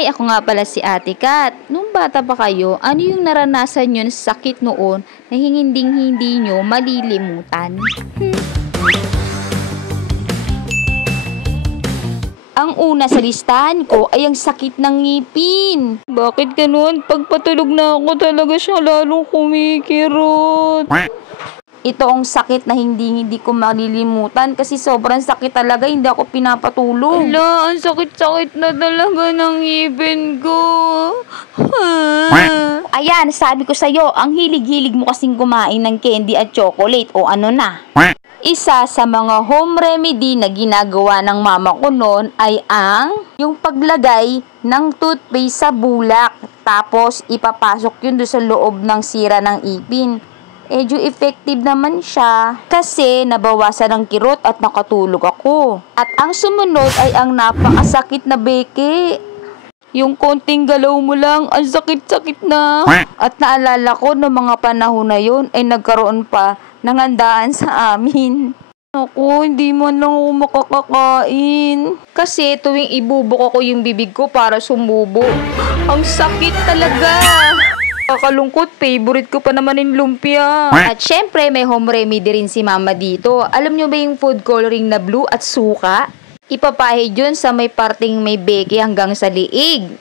Hi, ako nga pala si Ate Kat. Nung bata pa kayo, ano yung naranasan nyo sa sakit noon na hindi nyo malilimutan? Ang una sa listahan ko ay ang sakit ng ngipin. Bakit ganun? Pag patulog na ako talaga siya lalong kumikirot. Ito ang sakit na hindi ko malilimutan kasi sobrang sakit talaga, hindi ako pinapatulog. Ala, ang sakit-sakit na talaga ng ngipin ko. Ayan, sabi ko sa'yo, ang hilig-hilig mo kasing kumain ng candy at chocolate o ano na. Isa sa mga home remedy na ginagawa ng mama ko noon ay yung paglagay ng toothpaste sa bulak. Tapos ipapasok yun doon sa loob ng sira ng ipin. Medyo effective naman siya kasi nabawasan ng kirot at nakatulog ako. At ang sumunod ay ang napakasakit na beke. Yung konting galaw mo lang, ang sakit-sakit na. At naalala ko noong mga panahon na yun ay nagkaroon pa ng handaan sa amin. Ako, hindi man lang ako makakakain. Kasi tuwing ibubok ako yung bibig ko para sumubo. Ang sakit talaga. Kakalungkot, favorite ko pa naman yung lumpia. At syempre, may home remedy rin si mama dito. Alam nyo ba yung food coloring na blue at suka? Ipapahid yun sa may parting may beke hanggang sa liig.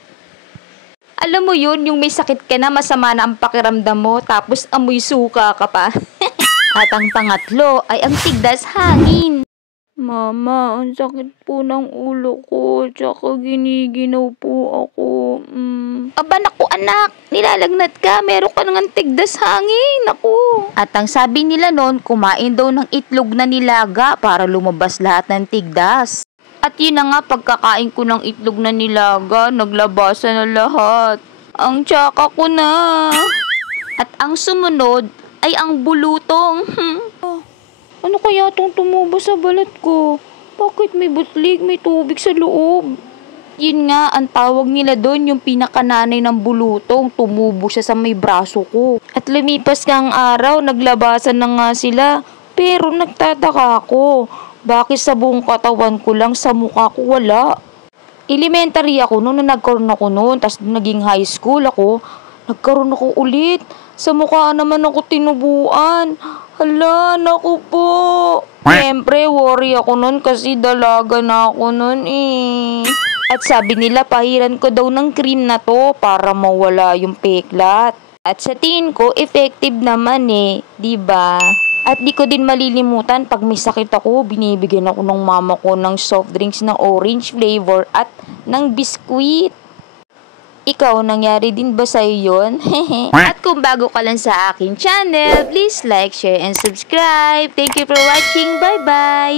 Alam mo yun, yung may sakit ka na, masama na ang pakiramdam mo, tapos amoy suka ka pa. At ang pangatlo ay ang tigdas hangin. Mama, ang sakit po ng ulo ko, tsaka giniginaw po ako. Aba naku anak, nilalagnat ka, meron ka ng tigdas hangin, naku. At ang sabi nila noon, kumain daw ng itlog na nilaga para lumabas lahat ng tigdas. At yun na nga, pagkakain ko ng itlog na nilaga, naglabasan na lahat. Ang tsaka ko na. At ang sumunod ay ang bulutong. Ano kaya itong tumubo sa balat ko? Bakit may butlig, may tubig sa loob? Yun nga, ang tawag nila doon, yung pinakananay ng bulutong, tumubo siya sa may braso ko. At lumipas nga ang araw, naglabasan na nga sila. Pero nagtataka ako, bakit sa buong katawan ko lang, sa mukha ko wala? Elementary ako noon, nagkaroon ako noon, tapos naging high school ako, nagkaroon ako ulit. Sa mukha naman ako tinubuan. Hala, naku po. Siyempre, worry ako nun kasi dalaga na ako nun eh. At sabi nila, pahiran ko daw ng cream na to para mawala yung peklat. At sa tingin ko, effective naman eh. Diba? At di ko din malilimutan, pag may sakit ako, binibigyan ako ng mama ko ng soft drinks na orange flavor at ng biskuit. Ikaw, nangyari din ba sa'yo yun? At kung bago ka lang sa aking channel, please like, share, and subscribe. Thank you for watching. Bye-bye!